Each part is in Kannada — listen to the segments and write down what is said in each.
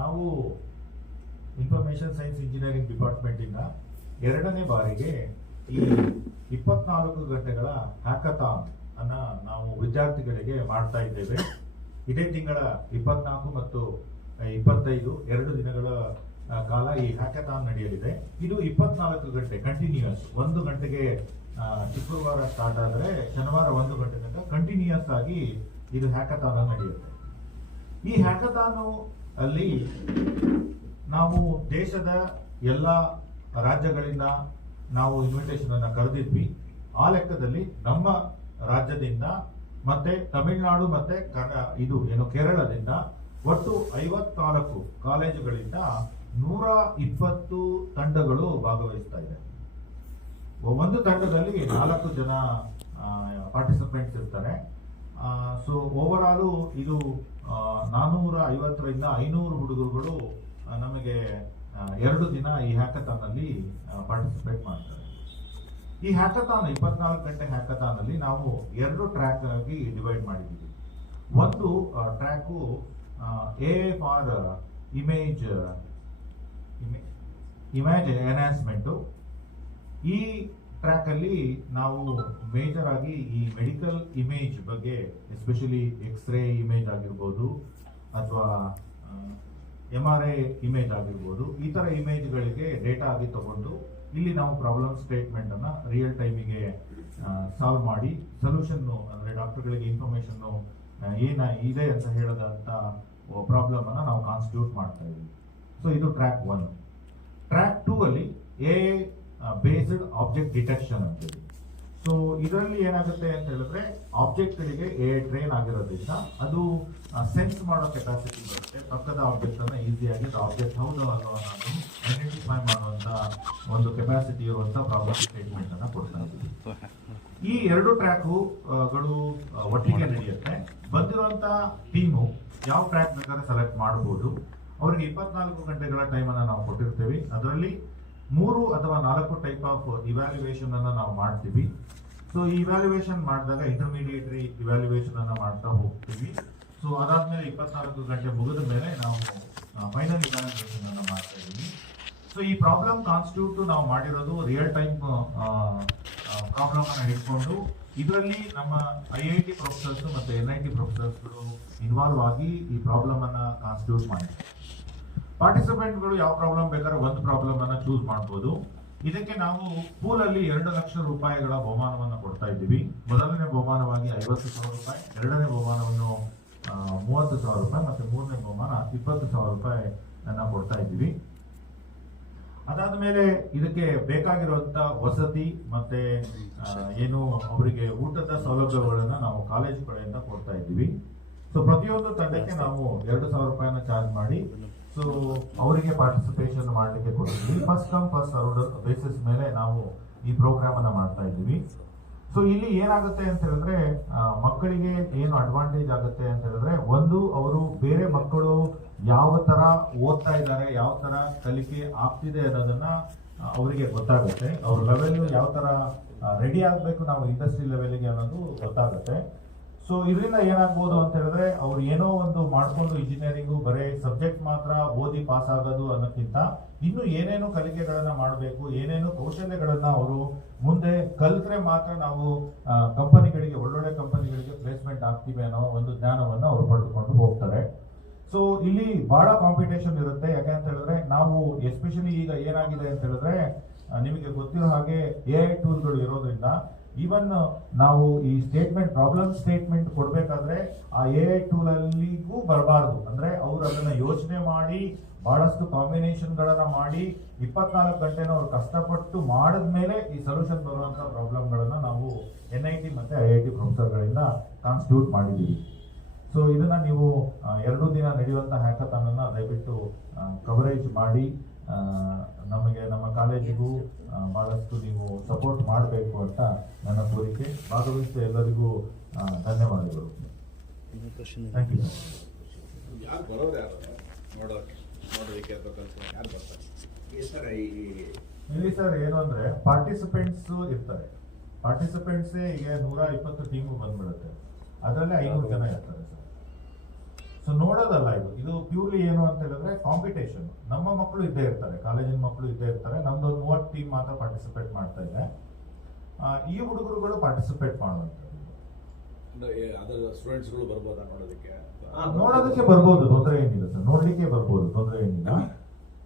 ನಾವು ಇನ್ಫಾರ್ಮೇಶನ್ ಸೈನ್ಸ್ ಇಂಜಿನಿಯರಿಂಗ್ ಡಿಪಾರ್ಟ್ಮೆಂಟಿಂದ ಎರಡನೇ ಬಾರಿಗೆ ಈ 24 ಗಂಟೆಗಳ ಹ್ಯಾಕಥಾನ್ ಅನ್ನ ನಾವು ವಿದ್ಯಾರ್ಥಿಗಳಿಗೆ ಮಾಡ್ತಾ ಇದ್ದೇವೆ. ಇದೇ ತಿಂಗಳ 24 ಮತ್ತು 25 ಎರಡು ದಿನಗಳ ಕಾಲ ಈ ಹ್ಯಾಕಥಾನ್ ನಡೆಯಲಿದೆ. ಇದು 24 ಗಂಟೆ ಕಂಟಿನ್ಯೂಸ್, 1 ಗಂಟೆಗೆ ಶುಕ್ರವಾರ ಸ್ಟಾರ್ಟ್ ಆದರೆ ಶನಿವಾರ 1 ಗಂಟೆ ತನಕ ಕಂಟಿನ್ಯೂಸ್ ಆಗಿ ಇದು ಹ್ಯಾಕಥಾನ್ ನಡೆಯುತ್ತೆ. ಈ ಹ್ಯಾಕಥಾನು ಅಲ್ಲಿ ನಾವು ದೇಶದ ಎಲ್ಲ ರಾಜ್ಯಗಳಿಂದ ನಾವು ಇನ್ವಿಟೇಷನ್ ಅನ್ನ ಕರೆದಿದ್ವಿ. ಆ ಲೆಕ್ಕದಲ್ಲಿ ನಮ್ಮ ರಾಜ್ಯದಿಂದ ಮತ್ತೆ ತಮಿಳುನಾಡು ಮತ್ತೆ ಕೇರಳದಿಂದ ಒಟ್ಟು 54 ಕಾಲೇಜುಗಳಿಂದ 120 ತಂಡಗಳು ಭಾಗವಹಿಸ್ತಾ ಇದೆ. ಒಂದು ತಂಡದಲ್ಲಿ 4 ಜನ ಪಾರ್ಟಿಸಿಪೆಂಟ್ಸ್ ಇರ್ತಾರೆ. ಸೊ ಓವರ್ ಆಲ್ ಇದು 450ರಿಂದ 500 ಹುಡುಗರುಗಳು ನಮಗೆ 2 ದಿನ ಈ ಹ್ಯಾಕಥಾನ್ ಅಲ್ಲಿ ಪಾರ್ಟಿಸಿಪೇಟ್ ಮಾಡ್ತಾರೆ. ಈ ಹ್ಯಾಕಥಾನ್ 24 ಗಂಟೆ ಹ್ಯಾಕಥಾನ್ ಅಲ್ಲಿ ನಾವು 2 ಟ್ರ್ಯಾಕ್ ಆಗಿ ಡಿವೈಡ್ ಮಾಡಿದ್ದೀವಿ. ಒಂದು track A for image enhancement. ಈ ಟ್ರ್ಯಾಕ್ ಅಲ್ಲಿ ನಾವು ಮೇಜರ್ ಆಗಿ ಈ ಮೆಡಿಕಲ್ ಇಮೇಜ್ ಬಗ್ಗೆ, ಎಸ್ಪೆಷಲಿ ಎಕ್ಸ್ರೇ ಇಮೇಜ್ ಆಗಿರ್ಬೋದು ಅಥವಾ MRI ಇಮೇಜ್ ಆಗಿರ್ಬೋದು, ಈ ತರ ಇಮೇಜ್ಗಳಿಗೆ ಡೇಟಾ ಆಗಿ ತಗೊಂಡು ಇಲ್ಲಿ ನಾವು ಪ್ರಾಬ್ಲಮ್ ಸ್ಟೇಟ್ಮೆಂಟ್ ಅನ್ನ ರಿಯಲ್ ಟೈಮಿಗೆ ಸಾಲ್ವ್ ಮಾಡಿ ಸೊಲ್ಯೂಷನ್ ಅಂದ್ರೆ ಡಾಕ್ಟರ್ಗಳಿಗೆ ಇನ್ಫಾರ್ಮೇಶನ್ ಇದೆ ಅಂತ ಹೇಳದಂತ ಪ್ರಾಬ್ಲಮ್ ಅನ್ನ ನಾವು ಕಾನ್ಸ್ಟಿಟ್ಯೂಟ್ ಮಾಡ್ತಾ ಇದ್ದೀವಿ. ಸೊ ಇದು ಟ್ರ್ಯಾಕ್ 1. ಟ್ರ್ಯಾಕ್ 2 ಅಲ್ಲಿ AI ಬೇಸ್ಡ್ ಆಬ್ಜೆಕ್ಟ್ ಡಿಟೆಕ್ಷನ್ ಅಂತೇಳಿ. ಸೊ ಇದರಲ್ಲಿ ಏನಾಗುತ್ತೆ ಅಂತ ಹೇಳಿದ್ರೆ ಆಬ್ಜೆಕ್ಟ್ ಗಳಿಗೆ AI ಟ್ರೈನ್ ಆಗಿರೋದ್ರಿಂದ ಅದು ಸೆನ್ಸ್ ಮಾಡೋ ಕೆಪಾಸಿಟಿ ಬರುತ್ತೆ. ಪಕ್ಕದ ಆಬ್ಜೆಕ್ಟ್ ಅನ್ನ ಈಸಿಯಾಗಿ ಆಬ್ಜೆಕ್ಟ್ ಹೌದು ಅಲ್ವಾ ಅನ್ನೋದು ಐಡೆಂಟಿಫೈ ಮಾಡುವಂತ ಒಂದು ಕೆಪಾಸಿಟಿ ಇರುವಂತ ಪ್ರಾಬ್ಲಮ್ ಸ್ಟೇಟ್ಮೆಂಟ್ ಅನ್ನ ಕೊಡ್ತಾ ಇದ್ದೀವಿ. ಈ 2 ಟ್ರ್ಯಾಕ್ಗಳು ಒಟ್ಟಿಗೆ ನಡೆಯುತ್ತೆ. ಬಂದಿರುವಂತ ಟೀಮು ಯಾವ ಟ್ರ್ಯಾಕ್ ಬೇಕಾದ್ರೆ ಸೆಲೆಕ್ಟ್ ಮಾಡಬಹುದು. ಅವರಿಗೆ 24 ಗಂಟೆಗಳ ಟೈಮ್ ಅನ್ನ ನಾವು ಕೊಟ್ಟಿರ್ತೇವೆ. ಅದರಲ್ಲಿ 3 ಅಥವಾ 4 ಟೈಪ್ ಆಫ್ ಇವ್ಯಾಲ್ಯೂಯೇಷನ್ ಅನ್ನ ನಾವು ಮಾಡ್ತೀವಿ. ಸೊ ಈ ಇವ್ಯಾಲ್ಯೂಯೇಷನ್ ಮಾಡಿದಾಗ ಇಂಟರ್ಮೀಡಿಯೇಟರಿ ಇವ್ಯಾಲ್ಯೂಯೇಷನ್ ಅನ್ನ ಮಾಡ್ತಾ ಹೋಗ್ತೀವಿ. ಸೊ ಅದಾದ್ಮೇಲೆ 24 ಗಂಟೆ ಮುಗಿದ ಮೇಲೆ ನಾವು ಫೈನಲ್ ಇವ್ಯಾಲ್ಯೂಯೇಷನ್ ಅನ್ನ ಮಾಡ್ತಾ ಇದ್ದೀವಿ. ಸೊ ಈ ಪ್ರಾಬ್ಲಮ್ ಕಾನ್ಸ್ಟಿಟ್ಯೂಟ್ ನಾವು ಮಾಡಿರೋದು ರಿಯಲ್ ಟೈಮ್ ಪ್ರಾಬ್ಲಮ್ ಅನ್ನ ಹಿಡ್ಕೊಂಡು ಇದರಲ್ಲಿ ನಮ್ಮ IIT ಪ್ರೊಫೆಸರ್ಸ್ ಮತ್ತೆ NIT ಪ್ರೊಫೆಸರ್ಸ್ಗಳು ಇನ್ವಾಲ್ವ್ ಆಗಿ ಈ ಪ್ರಾಬ್ಲಮ್ ಅನ್ನ ಕಾನ್ಸ್ಟಿಟ್ಯೂಟ್ ಮಾಡಿದ್ದಾರೆ. ಪಾರ್ಟಿಸಿಪೆಂಟ್ಗಳು ಯಾವ ಪ್ರಾಬ್ಲಮ್ ಬೇಕಾದ್ರೆ ಒಂದು ಪ್ರಾಬ್ಲಮ್ ಅನ್ನ ಚೂಸ್ ಮಾಡಬಹುದು. ಇದಕ್ಕೆ ನಾವು ಪೂಲ್ ಅಲ್ಲಿ 2 ಲಕ್ಷ ರೂಪಾಯಿಗಳ ಬಹುಮಾನವನ್ನು ಕೊಡ್ತಾ ಇದ್ದೀವಿ. ಮೊದಲನೇ ಬಹುಮಾನವಾಗಿ 50,000 ರೂಪಾಯಿ, ಎರಡನೇ ಬಹುಮಾನವನ್ನು 30,000 ರೂಪಾಯಿ ಮತ್ತೆ ಮೂರನೇ ಬಹುಮಾನ 20,000 ರೂಪಾಯಿ ಅನ್ನ ಕೊಡ್ತಾ ಇದ್ದೀವಿ. ಅದಾದ ಮೇಲೆ ಇದಕ್ಕೆ ಬೇಕಾಗಿರುವಂತ ವಸತಿ ಮತ್ತೆ ಏನು ಅವರಿಗೆ ಊಟದ ಸೌಲಭ್ಯಗಳನ್ನ ನಾವು ಕಾಲೇಜ್ ಕಡೆಯಿಂದ ಕೊಡ್ತಾ ಇದ್ದೀವಿ. ಸೊ ಪ್ರತಿಯೊಂದು ತಂಡಕ್ಕೆ ನಾವು 2,000 ರೂಪಾಯಿನ ಚಾರ್ಜ್ ಮಾಡಿ ಸೊ ಅವರಿಗೆ ಪಾರ್ಟಿಸಿಪೇಷನ್ ಮಾಡಲಿಕ್ಕೆ ಕೊಡ್ತೀವಿ. First come first served basis ಮೇಲೆ ನಾವು ಈ ಪ್ರೋಗ್ರಾಮ್ ಅನ್ನ ಮಾಡ್ತಾ ಇದ್ದೀವಿ. ಸೊ ಇಲ್ಲಿ ಏನಾಗುತ್ತೆ ಅಂತ ಹೇಳಿದ್ರೆ ಮಕ್ಕಳಿಗೆ ಏನು ಅಡ್ವಾಂಟೇಜ್ ಆಗುತ್ತೆ ಅಂತ ಹೇಳಿದ್ರೆ, ಒಂದು ಅವರು ಬೇರೆ ಮಕ್ಕಳು ಯಾವ ತರ ಓದ್ತಾ ಇದ್ದಾರೆ, ಯಾವ ತರ ಕಲಿಕೆ ಆಗ್ತಿದೆ ಅನ್ನೋದನ್ನ ಅವರಿಗೆ ಗೊತ್ತಾಗುತ್ತೆ. ಅವ್ರ ಲೆವೆಲ್ ಯಾವ ತರ ರೆಡಿ ಆಗ್ಬೇಕು ನಾವು ಇಂಡಸ್ಟ್ರಿ ಲೆವೆಲ್ಗೆ ಅನ್ನೋದು ಗೊತ್ತಾಗುತ್ತೆ. ಸೊ ಇದರಿಂದ ಏನಾಗ್ಬೋದು ಅಂತ ಹೇಳಿದ್ರೆ, ಅವ್ರು ಏನೋ ಒಂದು ಮಾಡ್ಕೊಂಡು ಇಂಜಿನಿಯರಿಂಗು ಬರೀ ಸಬ್ಜೆಕ್ಟ್ ಮಾತ್ರ ಓದಿ ಪಾಸ್ ಆಗೋದು ಅನ್ನೋಕ್ಕಿಂತ ಇನ್ನು ಏನೇನು ಕಲಿಕೆಗಳನ್ನ ಮಾಡಬೇಕು, ಏನೇನು ಕೌಶಲ್ಯಗಳನ್ನ ಅವರು ಮುಂದೆ ಕಲಿತ್ರೆ ಮಾತ್ರ ನಾವು ಕಂಪನಿಗಳಿಗೆ, ಒಳ್ಳೊಳ್ಳೆ ಕಂಪನಿಗಳಿಗೆ ಪ್ಲೇಸ್ಮೆಂಟ್ ಆಗ್ತೀವಿ ಅನ್ನೋ ಒಂದು ಜ್ಞಾನವನ್ನ ಅವ್ರು ಪಡೆದುಕೊಂಡು ಹೋಗ್ತಾರೆ. ಸೊ ಇಲ್ಲಿ ಬಹಳ ಕಾಂಪಿಟೇಷನ್ ಇರುತ್ತೆ. ಯಾಕಂತ ಹೇಳಿದ್ರೆ ನಾವು ಎಸ್ಪೆಷಲಿ ಈಗ ಏನಾಗಿದೆ ಅಂತ ಹೇಳಿದ್ರೆ, ನಿಮಗೆ ಗೊತ್ತಿರೋ ಹಾಗೆ AI ಟೂಲ್ಗಳು ಇರೋದ್ರಿಂದ ಈವನ್ ನಾವು ಈ ಪ್ರಾಬ್ಲಮ್ ಸ್ಟೇಟ್ಮೆಂಟ್ ಕೊಡ್ಬೇಕಾದ್ರೆ ಆ AI ಟೂಲ್ ಅಲ್ಲಿಗೂ ಬರಬಾರ್ದು. ಅಂದ್ರೆ ಅವ್ರು ಅದನ್ನ ಯೋಚನೆ ಮಾಡಿ ಬಹಳಷ್ಟು ಕಾಂಬಿನೇಷನ್ ಗಳನ್ನ ಮಾಡಿ 24 ಗಂಟೆನ ಅವ್ರು ಕಷ್ಟಪಟ್ಟು ಮಾಡಿದ್ಮೇಲೆ ಈ ಸೊಲ್ಯೂಷನ್ ಬರುವಂತ ಪ್ರಾಬ್ಲಮ್ ಗಳನ್ನ ನಾವು NIT ಮತ್ತೆ IIT ಪ್ರೊಫೆಸರ್ ಗಳಿಂದ ಕಾನ್ಸ್ಟಿಟ್ಯೂಟ್ ಮಾಡಿದೀವಿ. ಸೊ ಇದನ್ನ ನೀವು 2 ದಿನ ನಡೆಯುವಂತ ಹ್ಯಾಕಥಾನ್ ಅನ್ನ ದಯವಿಟ್ಟು ಕವರೇಜ್ ಮಾಡಿ ನಮಗೆ, ನಮ್ಮ ಕಾಲೇಜಿಗೂ ಬಹಳಷ್ಟು ನೀವು ಸಪೋರ್ಟ್ ಮಾಡಬೇಕು ಅಂತ ನನ್ನ ಕೋರಿಕೆ. ಭಾಗವಹಿಸಿದ ಎಲ್ಲರಿಗೂ ಧನ್ಯವಾದಗಳು. Thank you. ಇಲ್ಲಿ ಸರ್ ಏನು ಅಂದ್ರೆ ಪಾರ್ಟಿಸಿಪೆಂಟ್ಸ್ ಇರ್ತಾರೆ. ಪಾರ್ಟಿಸಿಪೆಂಟ್ಸೇ ಈಗ 120 ಟೀಮು ಬಂದ್ಬಿಡುತ್ತೆ. ಅದರಲ್ಲೇ 500 ಜನ ಇರ್ತಾರೆ ಸರ್. ಸೊ ಸೊ ನೋಡೋದಲ್ಲ ಇದು ಪ್ಯೂರ್ಲಿ ಏನು ಅಂತ ಹೇಳಿದ್ರೆ ಕಾಂಪಿಟೇಷನ್. ನಮ್ಮ ಮಕ್ಕಳು ಇದ್ದೇ ಇರ್ತಾರೆ, ಕಾಲೇಜಿನ ಮಕ್ಕಳು ಇದ್ದೇ ಇರ್ತಾರೆ. ನಮ್ದೊಂದು 30 ಟೀಮ್ ಮಾತ್ರ ಪಾರ್ಟಿಸಿಪೇಟ್ ಮಾಡ್ತಾ ಇದೆ. ಈ ಹುಡುಗರುಗಳು ಪಾರ್ಟಿಸಿಪೇಟ್ ಮಾಡುವಂಥದ್ದು. ಸ್ಟೂಡೆಂಟ್ಸ್ಗಳು ಬರ್ಬೋದಾ ನೋಡೋದಕ್ಕೆ? ನೋಡೋದಕ್ಕೆ ಬರ್ಬೋದು, ತೊಂದರೆ ಏನಿಲ್ಲ ಸರ್. ನೋಡ್ಲಿಕ್ಕೆ ಬರ್ಬೋದು, ತೊಂದರೆ ಏನಿಲ್ಲ.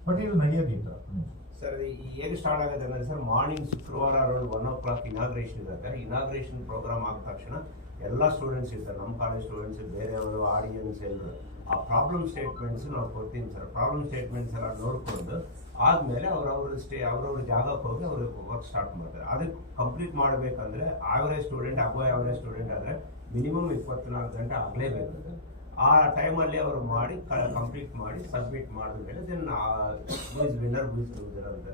ಬಟ್ ಇದು ನಡೆಯೋದು ಈ ತರ ಸರ್. ಹೇಗೆ ಸ್ಟಾರ್ಟ್ ಆಗುತ್ತೆ ಅಂದ್ರೆ ಸರ್, ಮಾರ್ನಿಂಗ್ ಶುಕ್ರವಾರ ಅರೌಂಡ್ 1 o'clock ಇನಾಗ್ರೇಷನ್ ಇರುತ್ತೆ. ಇನಾಗ್ರೇಷನ್ ಪ್ರೋಗ್ರಾಮ್ ಆದ ತಕ್ಷಣ ಎಲ್ಲ ಸ್ಟೂಡೆಂಟ್ಸ್ ಇರ್ತಾರೆ, ನಮ್ಮ ಕಾಲೇಜ್ ಸ್ಟೂಡೆಂಟ್ಸ್, ಬೇರೆಯವರು, ಆಡಿಯನ್ಸ್ ಎಲ್ಲರೂ. ಆ ಪ್ರಾಬ್ಲಮ್ ಸ್ಟೇಟ್ಮೆಂಟ್ಸ್ ನಾವು ಕೊಡ್ತೀನಿ ಸರ್. ಪ್ರಾಬ್ಲಮ್ ಸ್ಟೇಟ್ಮೆಂಟ್ಸ್ ಎಲ್ಲ ನೋಡ್ಕೊಂಡು ಆದಮೇಲೆ ಅವ್ರವ್ರ ಜಾಗಕ್ಕೆ ಹೋಗಿ ಅವರು ವರ್ಕ್ ಸ್ಟಾರ್ಟ್ ಮಾಡ್ತಾರೆ. ಅದಕ್ಕೆ ಕಂಪ್ಲೀಟ್ ಮಾಡಬೇಕಂದ್ರೆ ಆವರೇಜ್ ಸ್ಟೂಡೆಂಟ್, ಅಬೋ ಆವರೇಜ್ ಸ್ಟೂಡೆಂಟ್ ಆದರೆ ಮಿನಿಮಮ್ 24 ಗಂಟೆ ಆಗಲೇಬೇಕು. ಆ ಟೈಮಲ್ಲಿ ಅವರು ಮಾಡಿ ಕಂಪ್ಲೀಟ್ ಮಾಡಿ ಸಬ್ಮಿಟ್ ಮಾಡಿದ್ಮೇಲೆ then who's winner who's loser ಅಂತ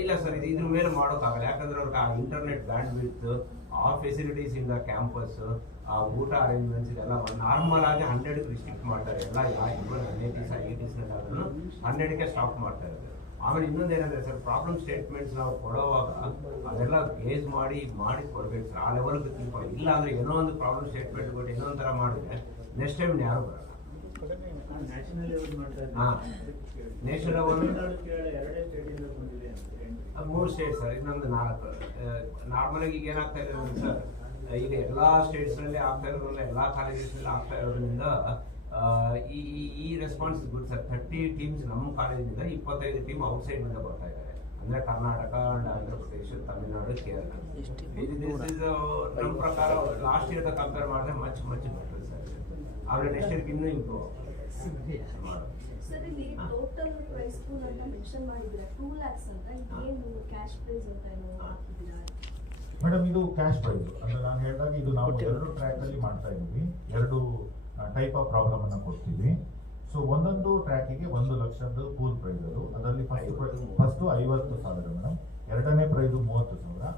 ಇಲ್ಲ ಸರ್. ಇದ್ರ ಮೇಲೆ ಮಾಡೋಕ್ಕಾಗಲ್ಲ, ಯಾಕಂದ್ರೆ ಅವ್ರಿಗೆ ಆ ಇಂಟರ್ನೆಟ್ ಬ್ಯಾಂಡ್ ವಿಡ್ತ್, ಆ ಫೆಸಿಲಿಟೀಸ್ ಇಂದ ಕ್ಯಾಂಪಸ್, ಆ ಊಟ ಅರೇಂಜ್ಮೆಂಟ್ಸ್ ಇದೆಲ್ಲ ನಾರ್ಮಲ್ ಆಗಿ 100ಕ್ಕೆ ರಿಸ್ಟ್ರಿಕ್ಟ್ ಮಾಡ್ತಾರೆ. ಎಲ್ಲ ಇವನ್ 80s ಆದ್ರೂ 100ಕ್ಕೆ ಸ್ಟಾಪ್ ಮಾಡ್ತಾ ಇದ್ದಾರೆ. ಆಮೇಲೆ ಇನ್ನೊಂದೇನಂದ್ರೆ ಸರ್, ಪ್ರಾಬ್ಲಮ್ ಸ್ಟೇಟ್ಮೆಂಟ್ಸ್ ನಾವು ಕೊಡೋವಾಗ ಅದೆಲ್ಲ ಗೇಜ್ ಮಾಡಿ ಕೊಡ್ಬೇಕು ಸರ್. ಆ ಲೆವೆಲ್ಗೆ ತಿಳ್ಕೊಂಡು, ಇಲ್ಲ ಅಂದ್ರೆ ಏನೋ ಒಂದು ಪ್ರಾಬ್ಲಮ್ ಸ್ಟೇಟ್ಮೆಂಟ್ ಕೊಟ್ಟು ಇನ್ನೊಂದು ಥರ ಮಾಡಿದ್ರೆ ನೆಕ್ಸ್ಟ್ ಟೈಮ್ ಯಾರು ಬರಲ್ಲ. ನ್ಯಾಷನಲ್ ಲೆವೆಲ್ 3 ಸ್ಟೇಟ್ ಸರ್, ಇನ್ನೊಂದು 4. ನಾರ್ಮಲಾಗಿ ಈಗ ಏನಾಗ್ತಾ ಇದೆ ಅಂದ್ರೆ ಸರ್, ಈಗ ಎಲ್ಲ ಸ್ಟೇಟ್ಸ್ನಲ್ಲಿ ಆಗ್ತಾ ಇರೋದ್ರಲ್ಲ, ಎಲ್ಲ ಕಾಲೇಜಸ್ನಲ್ಲಿ ಆಗ್ತಾ ಇರೋದ್ರಿಂದ ಈ ರೆಸ್ಪಾನ್ಸ್ ಗುಡ್ ಸರ್. 30 ಟೀಮ್ಸ್ ನಮ್ಮ ಕಾಲೇಜಿನಿಂದ, 25 ಟೀಮ್ ಔಟ್ಸೈಡ್ನಿಂದ ಬರ್ತಾ ಇದ್ದಾರೆ. ಅಂದರೆ ಕರ್ನಾಟಕ ಅಂಡ್ ಆಂಧ್ರ ಪ್ರದೇಶ, ತಮಿಳುನಾಡು, ಕೇರಳ. ನಮ್ಮ ಪ್ರಕಾರ ಲಾಸ್ಟ್ ಇಯರ್ ಕಂಪೇರ್ ಮಾಡಿದ್ರೆ ಮಚ್ ಬೆಟರ್ ಸರ್. ಆಮೇಲೆ ನೆಕ್ಸ್ಟ್ ಇಯರ್ಗೆ ಇನ್ನೂ ಇಂಪ್ರೂವ್ ಸರ್. ಇಲ್ಲಿ ಟೋಟಲ್ ಪ್ರೈಸ್ ಪೂಲ್ ಅಂತ ಮೆನ್ಷನ್ ಮಾಡಿದ್ರೆ 2 lakhs ಅಂತ, ಏನು ಕ್ಯಾಶ್ ಪ್ರೈಸ್ ಅಂತ ಏನೋ ಹಾಕಿದ್ದೀರಾ? ಮೇಡಮ್, ಇದು ಕ್ಯಾಶ್ ಪ್ರೈಸ್ ಅಂದ್ರೆ ನಾನು ಹೇಳಿದಾಗ ಇದು ನಾವು 2 ಟ್ರ್ಯಾಕ್ ಅಲ್ಲಿ ಮಾಡ್ತಾ ಇದೀವಿ. 2 ಟೈಪ್ ಆಫ್ ಪ್ರಾಬ್ಲಮ್ ಅನ್ನ ಕೊಡ್ತೀವಿ. ಸೊ ಒಂದೊಂದು ಟ್ರ್ಯಾಕಿಗೆ 1 ಲಕ್ಷದ ಪೂಲ್ ಪ್ರೈಸ್ ಅದು. ಅದರಲ್ಲಿ ಫಸ್ಟ್ 50,000 ಮೇಡಮ್, ಎರಡನೇ ಪ್ರೈಸ್ 30,000,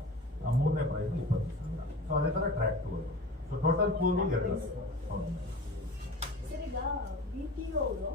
ಮೂರನೇ ಪ್ರೈಸ್ 20,000. ಸೊ ಅದೇ ತರ ಟ್ರ್ಯಾಕ್ 2 ಅದು. So total pool 2 lakh. Sir, ಈಗ BPO ಅವರು